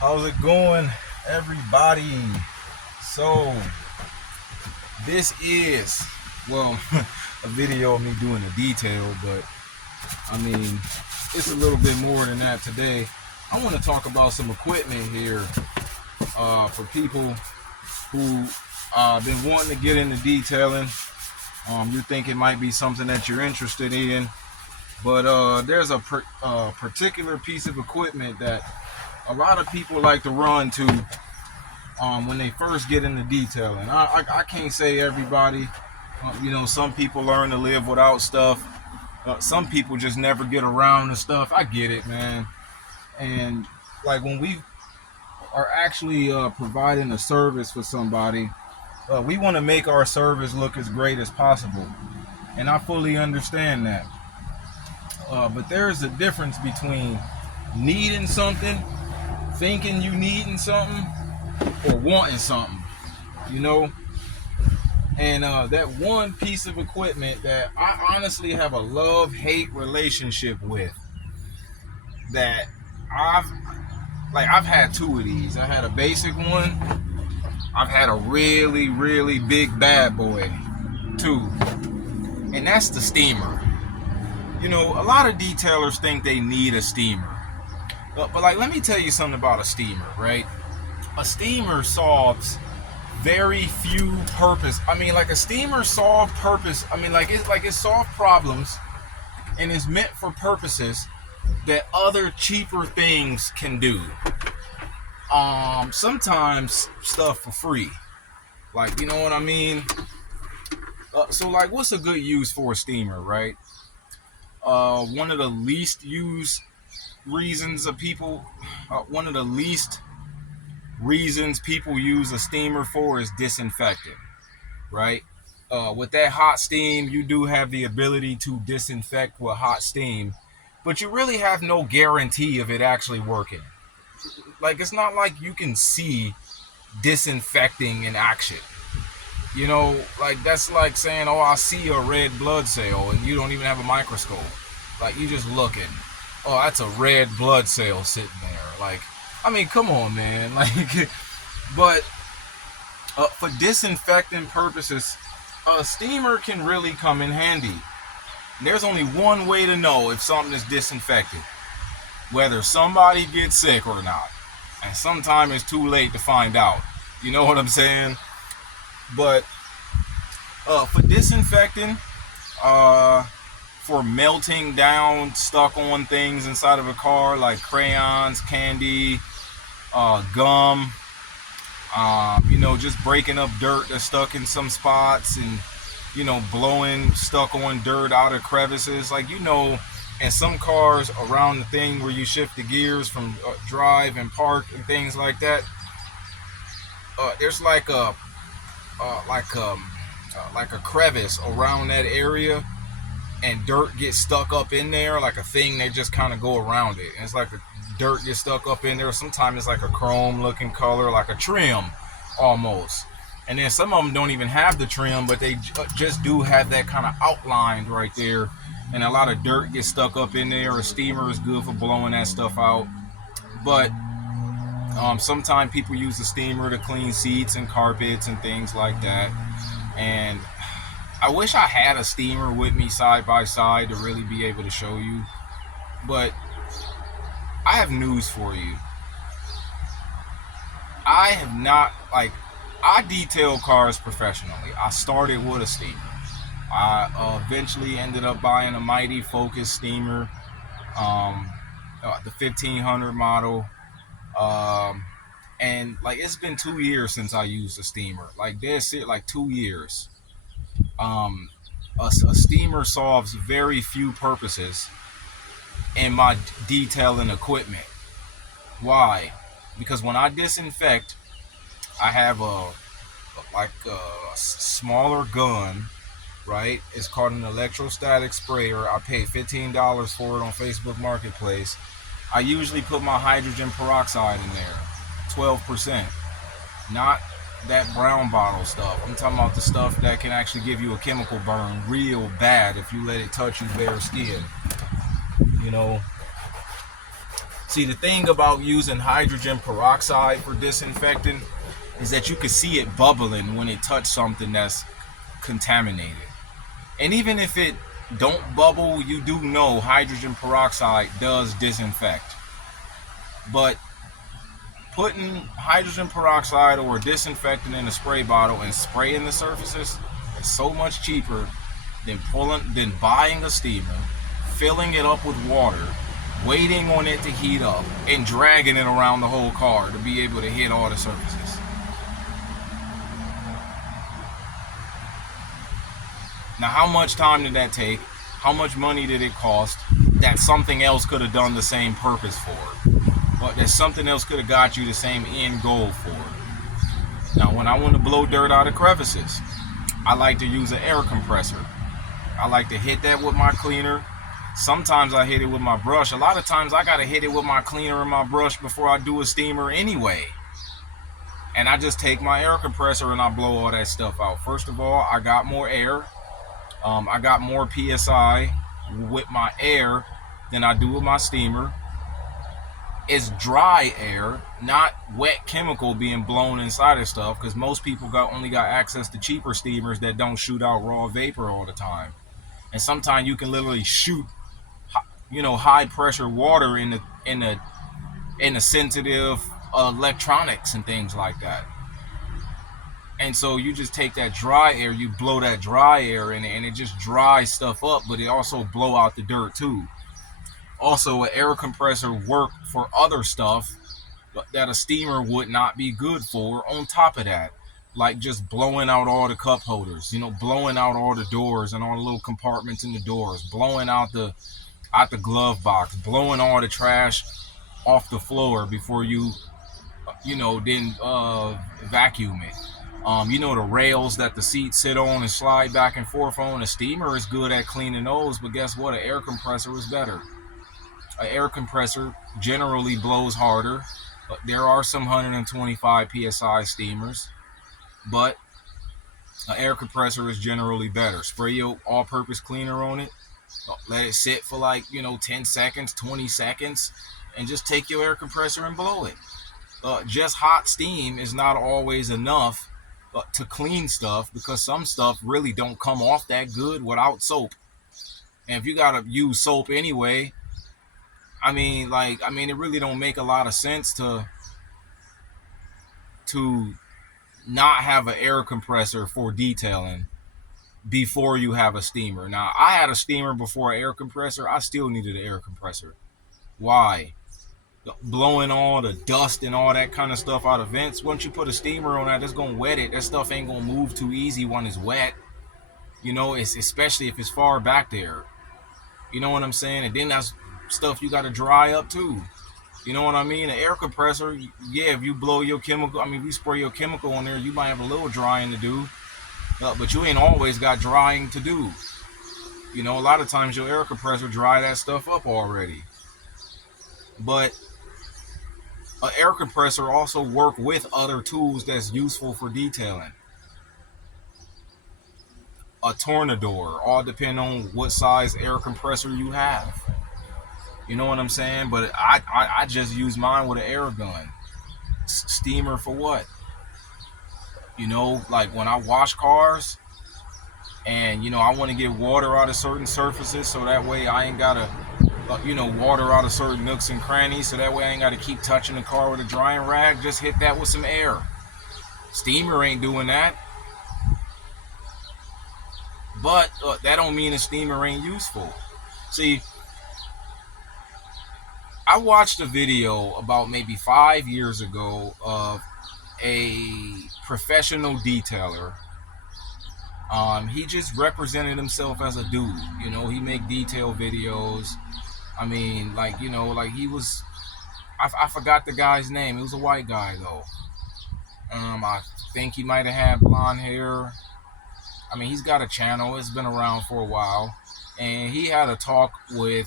How's it going, everybody? So, this is, well, a video of me doing a detail, but I mean, it's a little bit more than that today. I want to talk about some equipment here for people who been wanting to get into detailing. You think it might be something that you're interested in, but there's a particular piece of equipment that a lot of people like to run to when they first get into detailing. I can't say everybody. Some people learn to live without stuff. Some people just never get around to stuff. I get it, man. And like when we are actually providing a service for somebody, we want to make our service look as great as possible. And I fully understand that. But there's a difference between needing something, thinking you needing something, or wanting something, you know. And that one piece of equipment that I honestly have a love-hate relationship with, that I've had two of these. I had a basic one. I've had a really, really big bad boy too, and that's the steamer. You know, a lot of detailers think they need a steamer, but like, let me tell you something about a steamer, right? A steamer solves very few purpose. I mean, like a steamer solve purpose. I mean, like it solve problems, and is meant for purposes that other cheaper things can do. Sometimes stuff for free. Like, you know what I mean? So like, what's a good use for a steamer, right? One of the least used reasons of people, one of the least reasons people use a steamer for is disinfectant, right? With that hot steam, you do have the ability to disinfect with hot steam, but you really have no guarantee of it actually working. Like, it's not like you can see disinfecting in action. You know, like, that's like saying, oh, I see a red blood cell, and you don't even have a microscope. Like, you just looking. Oh, that's a red blood cell sitting there. Like, I mean, come on, man. Like, but for disinfecting purposes, a steamer can really come in handy. There's only one way to know if something is disinfected, whether somebody gets sick or not. And sometimes it's too late to find out. You know what I'm saying? But for disinfecting, for melting down stuck on things inside of a car, like crayons, candy, gum, just breaking up dirt that's stuck in some spots, and blowing stuck on dirt out of crevices, like, and some cars around the thing where you shift the gears from drive and park and things like that. There's like a crevice around that area, and dirt gets stuck up in there, like a thing they just kind of go around it, and it's like a dirt gets stuck up in there. Sometimes it's like a chrome looking color, like a trim almost, and then some of them don't even have the trim, but they just do have that kind of outlined right there, and a lot of dirt gets stuck up in there. A steamer is good for blowing that stuff out, but sometimes people use the steamer to clean seats and carpets and things like that. And I wish I had a steamer with me side by side to really be able to show you, but I have news for you. I have not, like, I detail cars professionally. I started with a steamer. I eventually ended up buying a Mighty Focus steamer, the 1500 model. And like, it's been 2 years since I used a steamer. Like, that's it, like 2 years. A steamer solves very few purposes in my detailing equipment. Why? Because when I disinfect, I have a smaller gun, right? It's called an electrostatic sprayer. I paid $15 for it on Facebook Marketplace. I usually put my hydrogen peroxide in there, 12%. Not that brown bottle stuff. I'm talking about the stuff that can actually give you a chemical burn real bad if you let it touch your bare skin. You know, See, the thing about using hydrogen peroxide for disinfecting is that you can see it bubbling when it touches something that's contaminated. And even if it don't bubble, you do know hydrogen peroxide does disinfect. But putting hydrogen peroxide or disinfectant in a spray bottle and spraying the surfaces is so much cheaper than buying a steamer, filling it up with water, waiting on it to heat up, and dragging it around the whole car to be able to hit all the surfaces. Now, how much time did that take? How much money did it cost that something else could have done the same purpose for? But that something else could have got you the same end goal for? Now, when I want to blow dirt out of crevices, I like to use an air compressor. I like to hit that with my cleaner. Sometimes I hit it with my brush. A lot of times I got to hit it with my cleaner and my brush before I do a steamer anyway. And I just take my air compressor and I blow all that stuff out. First of all, I got more air. I got more PSI with my air than I do with my steamer. It's dry air, not wet chemical being blown inside of stuff, because most people only got access to cheaper steamers that don't shoot out raw vapor all the time. And sometimes you can literally shoot, high pressure water in the sensitive electronics and things like that. And so you just take that dry air, you blow that dry air in it, and it just dries stuff up, but it also blow out the dirt too. Also, an air compressor work for other stuff that a steamer would not be good for on top of that. Like just blowing out all the cup holders, blowing out all the doors and all the little compartments in the doors, blowing out the glove box, blowing all the trash off the floor before you then vacuum it. The rails that the seats sit on and slide back and forth on. A steamer is good at cleaning those, but guess what? An air compressor is better. An air compressor generally blows harder, but there are some 125 psi steamers, but an air compressor is generally better. Spray your all-purpose cleaner on it, let it sit for 10 seconds, 20 seconds, and just take your air compressor and blow it. Just hot steam is not always enough to clean stuff, because some stuff really don't come off that good without soap. And if you gotta use soap anyway, it really don't make a lot of sense to not have an air compressor for detailing before you have a steamer. Now, I had a steamer before an air compressor. I still needed an air compressor. Why? Blowing all the dust and all that kind of stuff out of vents. Once you put a steamer on that, that's gonna wet it. That stuff ain't gonna move too easy when it's wet. It's especially if it's far back there. You know what I'm saying? And then that's stuff you got to dry up too. You know what I mean? An air compressor, yeah, if you blow your chemical, if you spray your chemical on there, you might have a little drying to do, but you ain't always got drying to do. A lot of times your air compressor dry that stuff up already. But an air compressor also work with other tools that's useful for detailing. A tornador, all depend on what size air compressor you have. You know what I'm saying? But I just use mine with an air gun. Steamer for what? Like when I wash cars and, I want to get water out of certain surfaces, so that way I ain't got to, water out of certain nooks and crannies, so that way I ain't got to keep touching the car with a drying rag. Just hit that with some air. Steamer ain't doing that. But that don't mean a steamer ain't useful. See, I watched a video about maybe 5 years ago of a professional detailer. He just represented himself as a dude. He make detail videos. He was, I forgot the guy's name. It was a white guy though. I think he might have had blonde hair. He's got a channel. It's been around for a while. And he had a talk with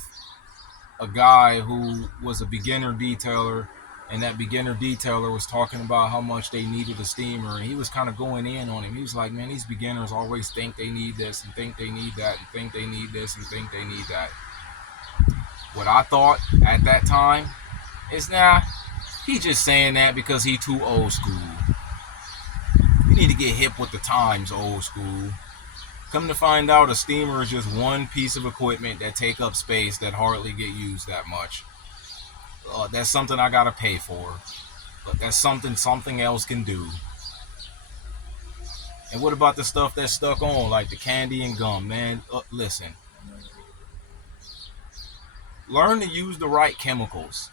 a guy who was a beginner detailer, and that beginner detailer was talking about how much they needed a steamer, and he was kind of going in on him. He was like, man, these beginners always think they need this and think they need that and think they need this and think they need that. What I thought at that time It's not. He just saying that because he too old school. You need to get hip with the times, old school. Come to find out, a steamer is just one piece of equipment that take up space that hardly get used that much. That's something I gotta pay for, but that's something else can do. And what about the stuff that's stuck on, like the candy and gum, man? Listen, learn to use the right chemicals,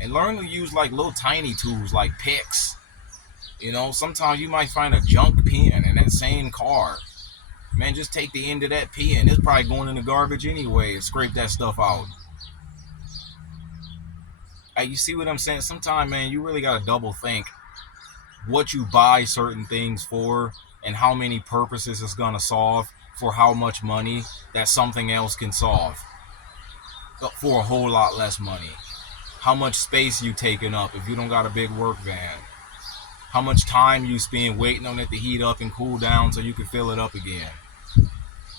and learn to use like little tiny tools like picks. You know, sometimes you might find a junk pen in that same car. Man, just take the end of that pen. It's probably going in the garbage anyway, and scrape that stuff out. Hey, you see what I'm saying? Sometimes, man, you really gotta double think what you buy certain things for and how many purposes it's gonna solve for how much money that something else can solve for a whole lot less money. How much space you taking up if you don't got a big work van? How much time you spend waiting on it to heat up and cool down so you can fill it up again?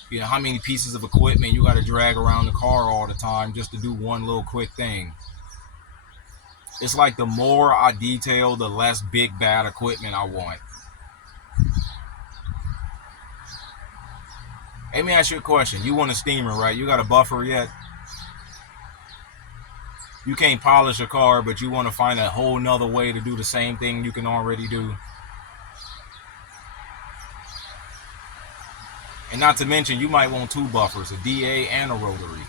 You know, how many pieces of equipment you got to drag around the car all the time just to do one little quick thing? It's like the more I detail, the less big bad equipment I want. Hey, let me ask you a question. You want a steamer, right? You got a buffer yet? You can't polish a car, but you want to find a whole nother way to do the same thing you can already do. And not to mention, you might want two buffers, a DA and a rotary.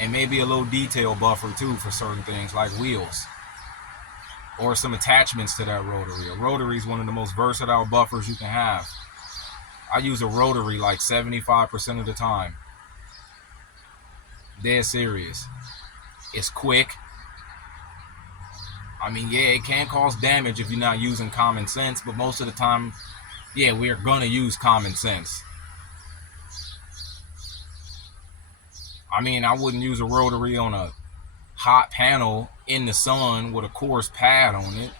And maybe a little detail buffer too for certain things like wheels. Or some attachments to that rotary. A rotary is one of the most versatile buffers you can have. I use a rotary like 75% of the time. Dead serious. It's quick. I mean, yeah, it can cause damage if you're not using common sense, but most of the time, yeah, we're gonna use common sense. I mean, I wouldn't use a rotary on a hot panel in the sun with a coarse pad on it.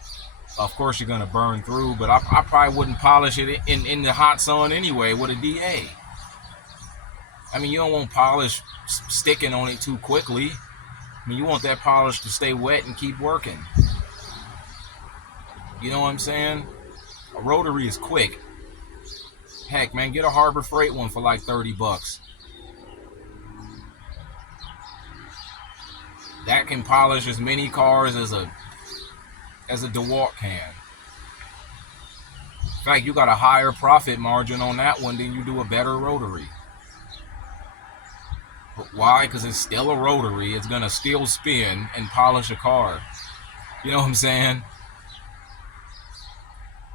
Of course, you're gonna burn through, but I probably wouldn't polish it in the hot sun anyway with a DA. I mean, you don't want polish sticking on it too quickly. I mean, you want that polish to stay wet and keep working. You know what I'm saying? A rotary is quick. Heck, man, get a Harbor Freight one for like $30. That can polish as many cars as a DeWalt can. In fact, you got a higher profit margin on that one than you do a better rotary. But why? Because it's still a rotary. It's going to still spin and polish a car. You know what I'm saying?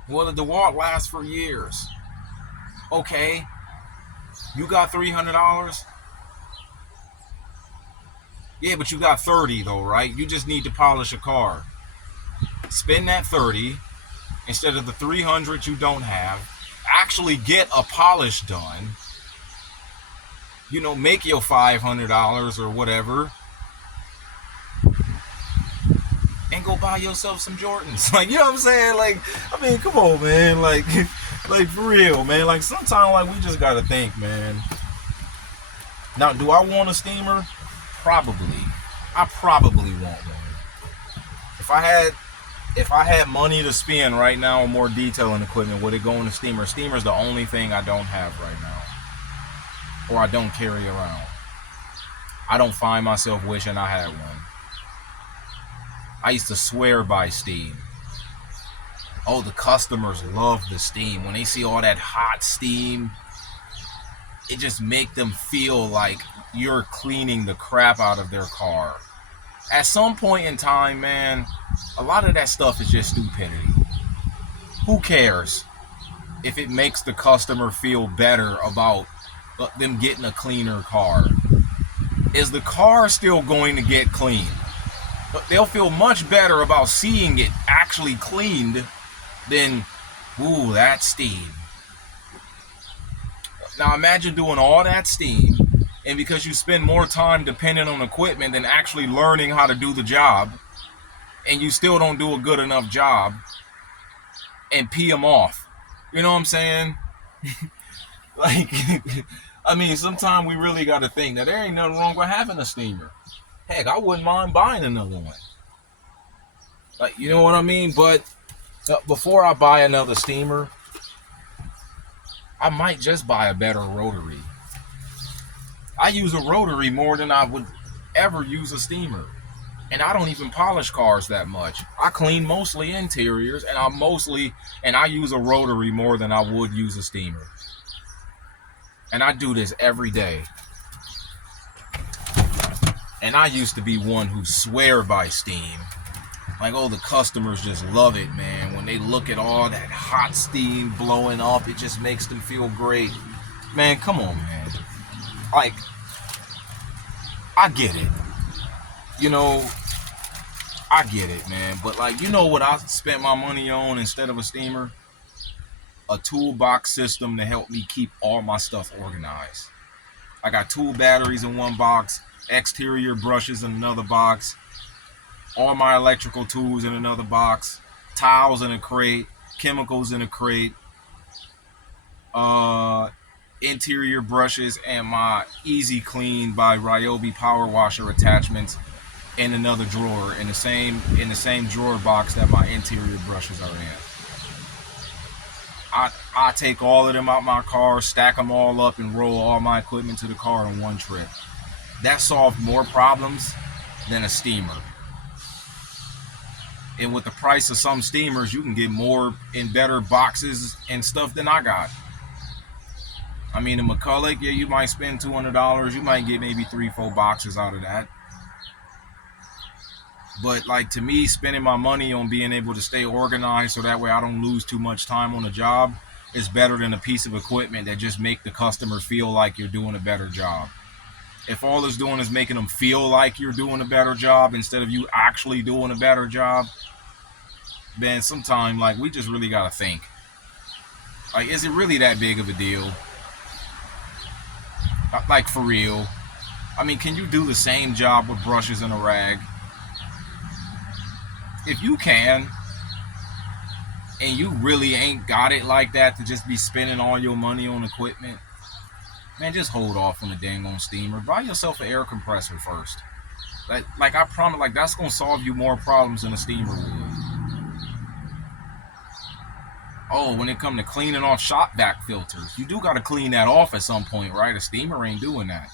Well, the DeWalt lasts for years. Okay. You got $300? Yeah, but you got 30 though, right? You just need to polish a car. Spend that 30 instead of the 300 you don't have. Actually get a polish done. You know, make your $500 or whatever. And go buy yourself some Jordans. Like, you know what I'm saying? Like, I mean, come on, man. Like for real, man. Like, sometimes, like, we just gotta think, man. Now, do I want a steamer? Probably. I probably want one. If I had money to spend right now on more detailing equipment, would it go in the steamer? Steamer's the only thing I don't have right now. Or I don't carry around. I don't find myself wishing I had one. I used to swear by steam. Oh, the customers love the steam. When they see all that hot steam, it just make them feel like you're cleaning the crap out of their car. At some point in time, man, a lot of that stuff is just stupidity. Who cares if it makes the customer feel better about them getting a cleaner car? Is the car still going to get cleaned? But they'll feel much better about seeing it actually cleaned than, ooh, that steam. Now imagine doing all that steam, and because you spend more time depending on equipment than actually learning how to do the job, and you still don't do a good enough job, and pee them off. You know what I'm saying? Like, I mean, sometimes we really got to think that there ain't nothing wrong with having a steamer. Heck, I wouldn't mind buying another one. Like, you know what I mean? But before I buy another steamer, I might just buy a better rotary. I use a rotary more than I would ever use a steamer. And I don't even polish cars that much. I clean mostly interiors, and I use a rotary more than I would use a steamer. And I do this every day. And I used to be one who swear by steam. Like, oh, the customers just love it, man. When they look at all that hot steam blowing up, it just makes them feel great. Man, come on, man. Like, I get it. You know, I get it, man. But, like, you know what I spent my money on instead of a steamer? A toolbox system to help me keep all my stuff organized. I got tool batteries in one box, exterior brushes in another box, all my electrical tools in another box, towels in a crate, chemicals in a crate, interior brushes, and my Easy Clean by Ryobi power washer attachments in another drawer, in the same drawer box that my interior brushes are in. I take all of them out my car, stack them all up, and roll all my equipment to the car in one trip. That solved more problems than a steamer. And with the price of some steamers, you can get more and better boxes and stuff than I got. I mean, a McCulloch, yeah, you might spend $200. You might get maybe 3-4 boxes out of that. But, like, to me, spending my money on being able to stay organized so that way I don't lose too much time on the job is better than a piece of equipment that just make the customer feel like you're doing a better job. If all it's doing is making them feel like you're doing a better job instead of you actually doing a better job, then sometimes, like, we just really got to think. Like, is it really that big of a deal? Like, for real? I mean, can you do the same job with brushes and a rag? If you can, and you really ain't got it like that to just be spending all your money on equipment, man, just hold off on the dang on steamer. Buy yourself an air compressor first. Like I promise, like, that's gonna solve you more problems than a steamer would. Oh, when it come to cleaning off shop vac filters, you do gotta clean that off at some point, right? A steamer ain't doing that.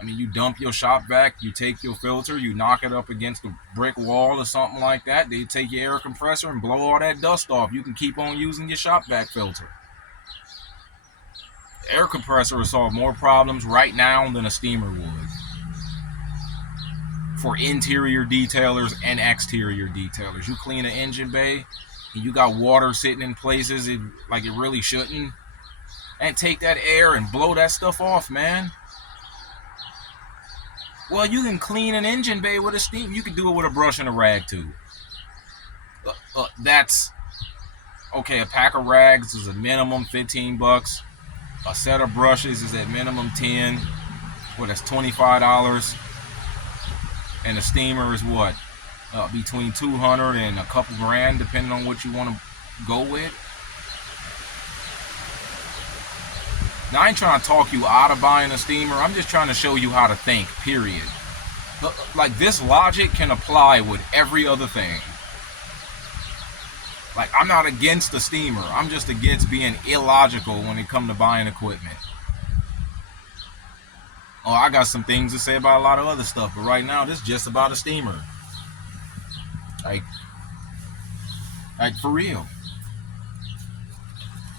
I mean, you dump your shop vac, you take your filter, you knock it up against a brick wall or something like that. Then you take your air compressor and blow all that dust off. You can keep on using your shop vac filter. The air compressor will solve more problems right now than a steamer would. For interior detailers and exterior detailers. You clean an engine bay and you got water sitting in places like it really shouldn't, and take that air and blow that stuff off, man. Well, you can clean an engine bay with a steam. You can do it with a brush and a rag too. That's okay. A pack of rags is a minimum $15. A set of brushes is at minimum 10. Well, that's $25. And a steamer is what? Between $200 and a couple grand, depending on what you want to go with. Now, I ain't trying to talk you out of buying a steamer. I'm just trying to show you how to think, period. Like, this logic can apply with every other thing. Like, I'm not against the steamer. I'm just against being illogical when it comes to buying equipment. Oh, I got some things to say about a lot of other stuff, but right now, this is just about a steamer. Like for real.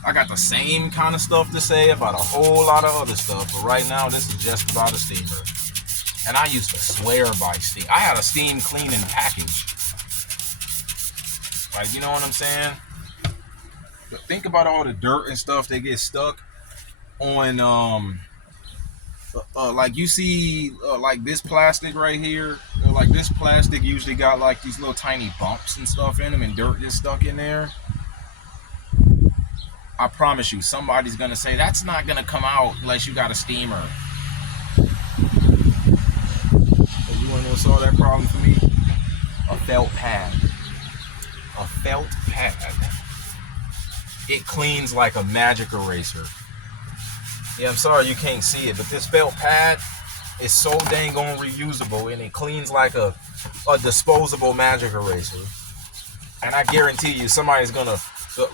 I got the same kind of stuff to say about a whole lot of other stuff, but right now, this is just about a steamer. And I used to swear by steam. I had a steam cleaning package. Like, you know what I'm saying? But think about all the dirt and stuff that get stuck on, like, you see, like, this plastic right here. Like, this plastic usually got, like, these little tiny bumps and stuff in them, and dirt is stuck in there. I promise you, somebody's going to say, that's not going to come out unless you got a steamer. You want to know what solved that problem for me? A felt pad. A felt pad. It cleans like a magic eraser. Yeah, I'm sorry you can't see it, but this felt pad, It's so dang on reusable, and it cleans like a disposable magic eraser. And I guarantee you, somebody's gonna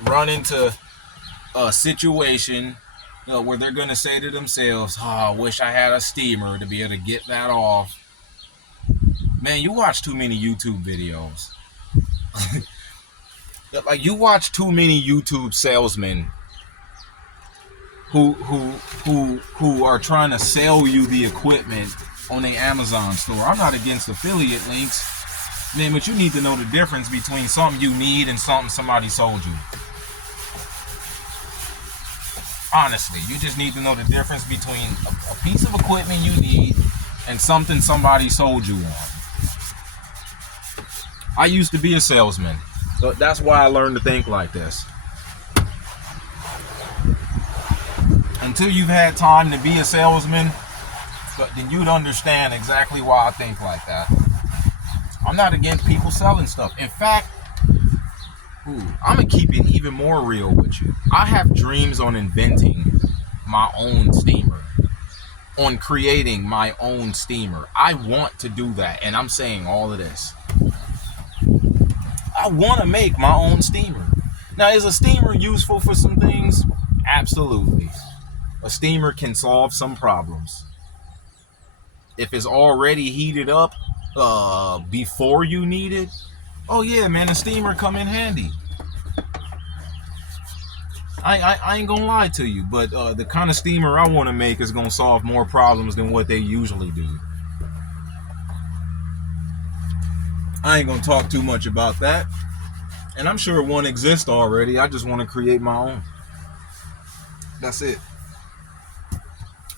run into a situation where they're gonna say to themselves, "Oh, I wish I had a steamer to be able to get that off." Man, you watch too many YouTube videos. Like, you watch too many YouTube salesmen who are trying to sell you the equipment on the Amazon store. I'm not against affiliate links, man, but you need to know the difference between something you need and something somebody sold you. Honestly, you just need to know the difference between a piece of equipment you need and something somebody sold you on. I used to be a salesman, so that's why I learned to think like this. Until you've had time to be a salesman, then you'd understand exactly why I think like that. I'm not against people selling stuff. In fact, I'm going to keep it even more real with you. I have dreams on inventing my own steamer, on creating my own steamer. I want to do that, and I'm saying all of this. I want to make my own steamer. Now, is a steamer useful for some things? Absolutely. A steamer can solve some problems. If it's already heated up before you need it, oh yeah, man, a steamer come in handy. I ain't gonna lie to you, but the kind of steamer I want to make is gonna solve more problems than what they usually do. I ain't gonna talk too much about that, and I'm sure one exists already. I just want to create my own. That's it.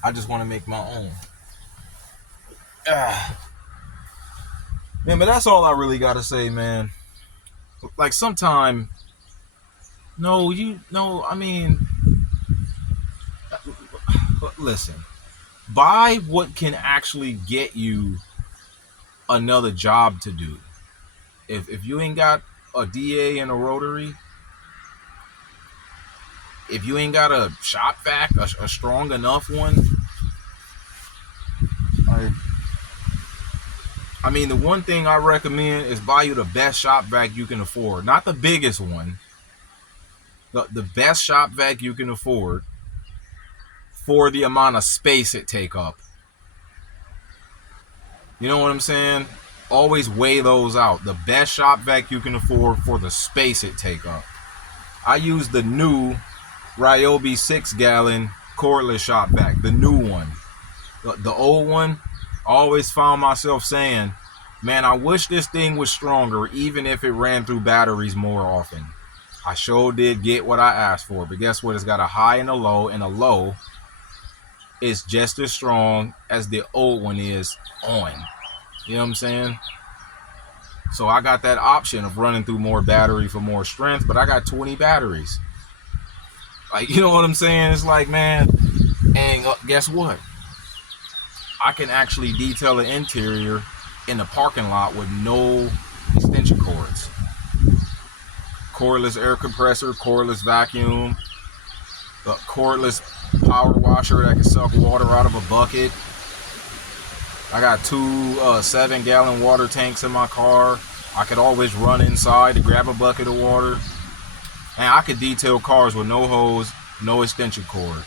I just want to make my own. Man, but that's all I really gotta say, man. Like, sometime, listen, buy what can actually get you another job to do. If you ain't got a DA and a rotary, if you ain't got a shop vac, a strong enough one, I mean, the one thing I recommend is buy you the best shop vac you can afford. Not the biggest one. The best shop vac you can afford for the amount of space it take up. You know what I'm saying? Always weigh those out. The best shop vac you can afford for the space it take up. I use the new Ryobi 6-gallon cordless shop vac, the new one. The old one, I always found myself saying, man, I wish this thing was stronger, even if it ran through batteries more often. I sure did get what I asked for, but guess what? It's got a high and a low is just as strong as the old one is on. You know what I'm saying? So I got that option of running through more battery for more strength, but I got 20 batteries. Like, you know what I'm saying? It's like, man, and guess what? I can actually detail the interior in the parking lot with no extension cords. Cordless air compressor, cordless vacuum, a cordless power washer that can suck water out of a bucket. I got two 7-gallon water tanks in my car. I could always run inside to grab a bucket of water. And I could detail cars with no hose, no extension cord.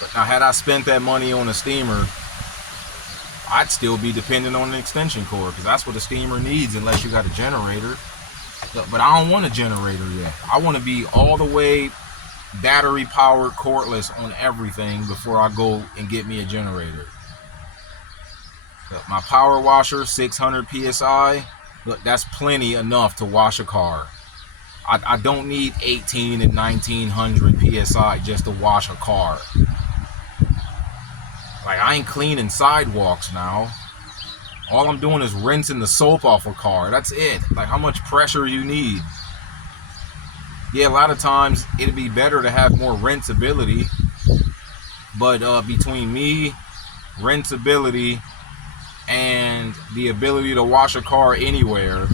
But now, had I spent that money on a steamer, I'd still be dependent on an extension cord, because that's what a steamer needs unless you got a generator. But I don't want a generator yet. I want to be all the way battery powered, cordless on everything before I go and get me a generator. My power washer, 600 psi, look, that's plenty enough to wash a car. I don't need 18 and 1900 psi just to wash a car. Like, I ain't cleaning sidewalks now. All I'm doing is rinsing the soap off a car. That's it. Like, how much pressure you need? Yeah, a lot of times it'd be better to have more rinsability. But between me, rinsability, and the ability to wash a car anywhere,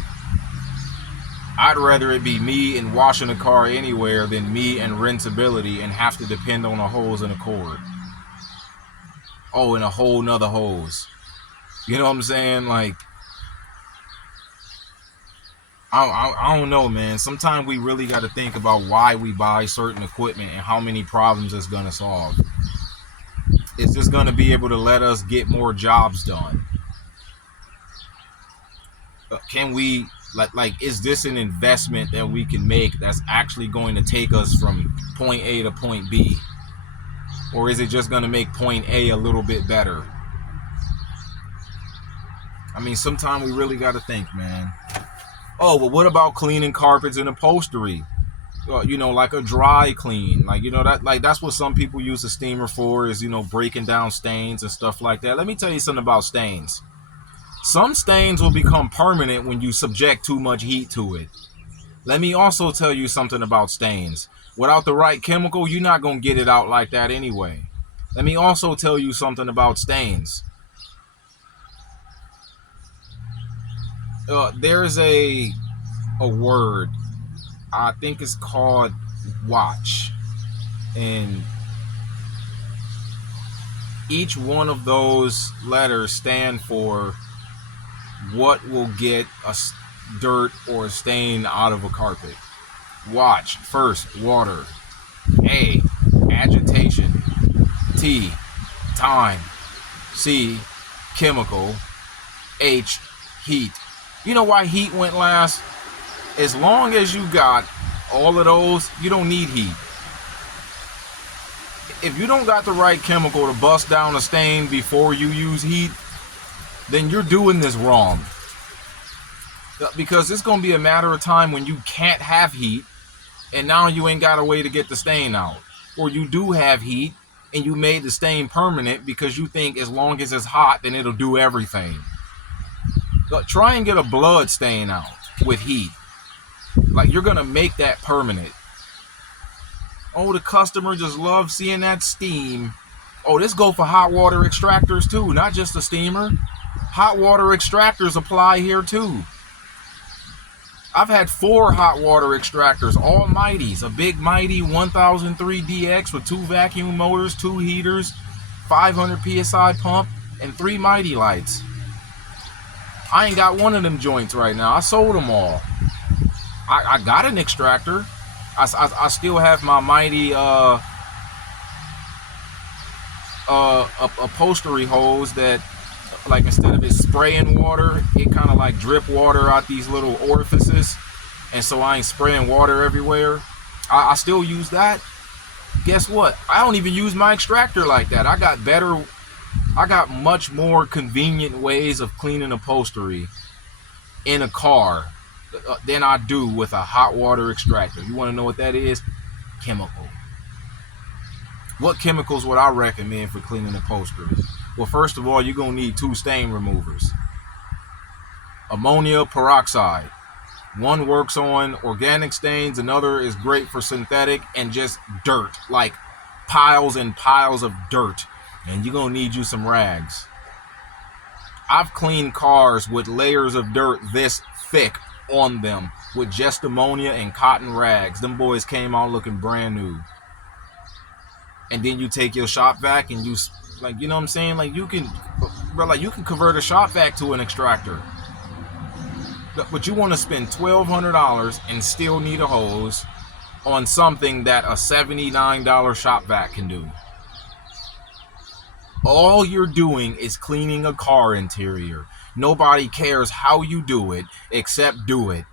I'd rather it be me and washing a car anywhere than me and rinsability and have to depend on a hose and a cord. oh, and a whole nother hose. You know what I'm saying? Like, I don't know, man. Sometimes we really got to think about why we buy certain equipment and how many problems it's going to solve. Is this going to be able to let us get more jobs done? Can we, like, is this an investment that we can make that's actually going to take us from point A to point B? Or is it just going to make point A a little bit better? I mean, sometimes we really got to think, man. Oh, but what about cleaning carpets and upholstery? You know, like a dry clean, like, you know, that's what some people use a steamer for, is, you know, breaking down stains and stuff like that. Let me tell you something about stains. Some stains will become permanent when you subject too much heat to it. Let me also tell you something about stains. Without the right chemical, you're not going to get it out like that anyway. Let me also tell you something about stains. There's a word, I think it's called watch, and each one of those letters stand for what will get a dirt or a stain out of a carpet. Watch, first, water. A, agitation. T, time. C, chemical. H, heat. You know why heat went last? As long as you got all of those, you don't need heat. If you don't got the right chemical to bust down a stain before you use heat, then you're doing this wrong. Because it's going to be a matter of time when you can't have heat, and now you ain't got a way to get the stain out. Or you do have heat, and you made the stain permanent because you think as long as it's hot, then it'll do everything. But try and get a blood stain out with heat. Like, you're going to make that permanent. Oh, the customer just loves seeing that steam. Oh, this go for hot water extractors too, not just a steamer. Hot water extractors apply here too. I've had 4 hot water extractors, all mighties. A big mighty 1003 DX with 2 vacuum motors, 2 heaters, 500 PSI pump, and 3 mighty lights. I ain't got one of them joints right now. I sold them all. I got an extractor. I still have my mighty upholstery hose that, like, instead of it spraying water, it kind of like drip water out these little orifices, and so I ain't spraying water everywhere. I still use that. Guess what? I don't even use my extractor like that. I got much more convenient ways of cleaning upholstery in a car than I do with a hot water extractor. You want to know what that is? Chemical. What chemicals would I recommend for cleaning upholstery? Well, first of all, you're going to need 2 stain removers. Ammonia peroxide. One works on organic stains, another is great for synthetic and just dirt, like piles and piles of dirt. And you're going to need you some rags. I've cleaned cars with layers of dirt this thick on them with just ammonia and cotton rags. Them boys came out looking brand new. And then you take your shop vac and you, like, you know what I'm saying? Like, you can, bro, like, you can convert a shop vac to an extractor. But you want to spend $1,200 and still need a hose on something that a $79 shop vac can do. All you're doing is cleaning a car interior. Nobody cares how you do it, except do it.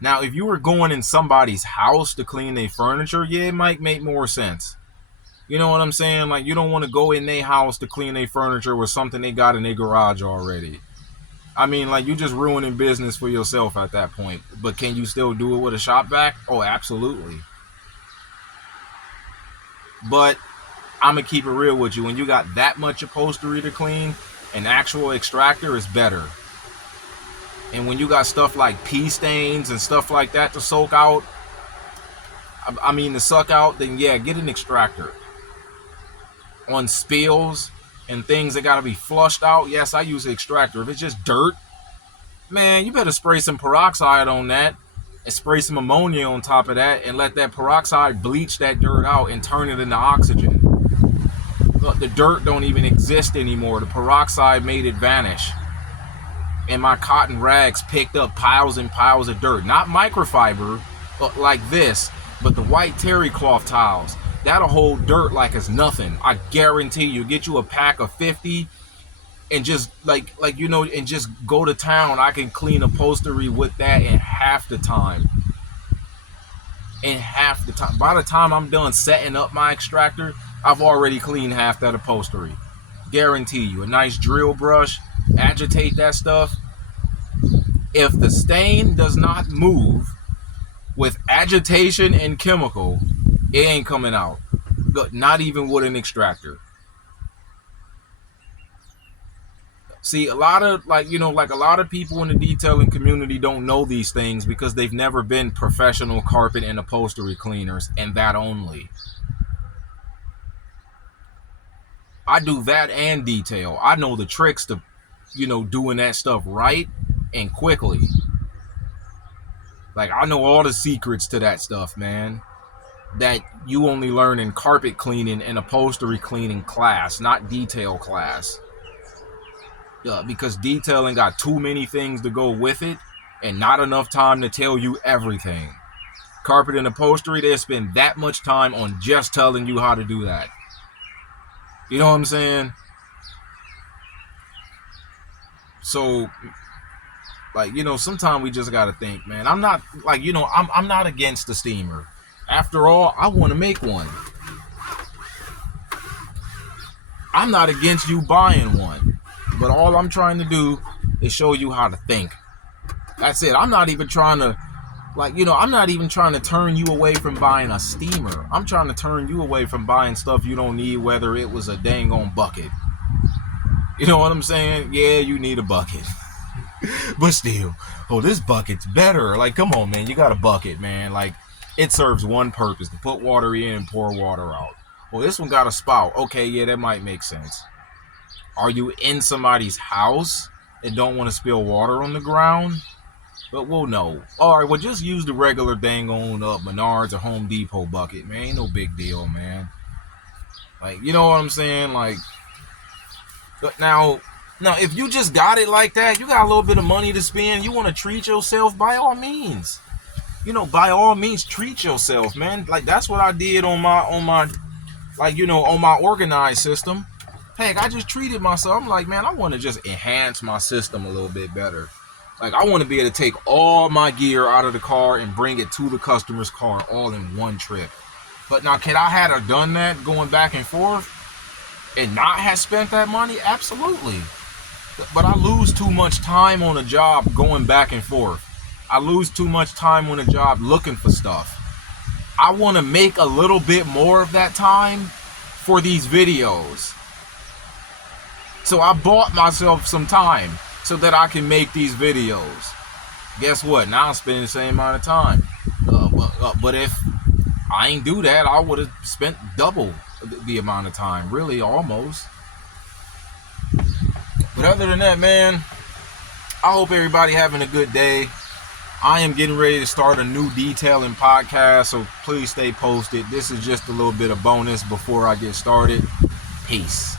Now, if you were going in somebody's house to clean their furniture, yeah, it might make more sense. You know what I'm saying? Like, you don't want to go in their house to clean their furniture with something they got in their garage already. I mean, like, you just ruining business for yourself at that point. But can you still do it with a shop vac? Oh, absolutely. But I'm going to keep it real with you. When you got that much upholstery to clean, an actual extractor is better. And when you got stuff like pee stains and stuff like that to soak out, to suck out, then yeah, get an extractor. On spills and things that got to be flushed out, yes, I use an extractor. If it's just dirt, man, you better spray some peroxide on that and spray some ammonia on top of that and let that peroxide bleach that dirt out and turn it into oxygen. The dirt don't even exist anymore. The peroxide made it vanish. And my cotton rags picked up piles and piles of dirt. Not microfiber, but like this, but the white terry cloth tiles. That'll hold dirt like it's nothing. I guarantee you. Get you a pack of 50 and just and just go to town. I can clean upholstery with that in half the time. By the time I'm done setting up my extractor, I've already cleaned half that upholstery. Guarantee you. A nice drill brush, agitate that stuff. If the stain does not move with agitation and chemical, it ain't coming out. Not even with an extractor. See, a lot of people in the detailing community don't know these things because they've never been professional carpet and upholstery cleaners, and that only. I do that and detail. I know the tricks to, doing that stuff right and quickly. Like, I know all the secrets to that stuff, man, that you only learn in carpet cleaning and upholstery cleaning class, not detail class. Because detailing got too many things to go with it and not enough time to tell you everything. Carpet and upholstery, they spend that much time on just telling you how to do that. You know what I'm saying? So, sometimes we just gotta think, man. I'm not I'm not against the steamer. After all, I want to make one. I'm not against you buying one. But all I'm trying to do is show you how to think. That's it. I'm not even trying to, I'm not even trying to turn you away from buying a steamer. I'm trying to turn you away from buying stuff you don't need, whether it was a dang on bucket. You know what I'm saying? Yeah, you need a bucket. But still, this bucket's better. Like, come on, man. You got a bucket, man. Like, it serves one purpose, to put water in and pour water out. Well, this one got a spout. Okay, yeah, that might make sense. Are you in somebody's house and don't want to spill water on the ground? But we'll know. All right, well, just use the regular dang on Menards or Home Depot bucket, man. Ain't no big deal, man. Like, you know what I'm saying? Like, but now, if you just got it like that, you got a little bit of money to spend, you want to treat yourself, by all means. By all means, treat yourself, man. Like, that's what I did on my organized system. Heck, I just treated myself. I'm like, man, I want to just enhance my system a little bit better. Like, I want to be able to take all my gear out of the car and bring it to the customer's car all in one trip. But now, can I have done that going back and forth and not have spent that money? Absolutely. But I lose too much time on a job going back and forth. I lose too much time on a job looking for stuff. I want to make a little bit more of that time for these videos. So I bought myself some time so that I can make these videos. Guess what? Now I'm spending the same amount of time. But if I ain't do that, I would have spent double the amount of time. Really, almost. But other than that, man, I hope everybody having a good day. I am getting ready to start a new detailing podcast, so please stay posted. This is just a little bit of bonus before I get started. Peace.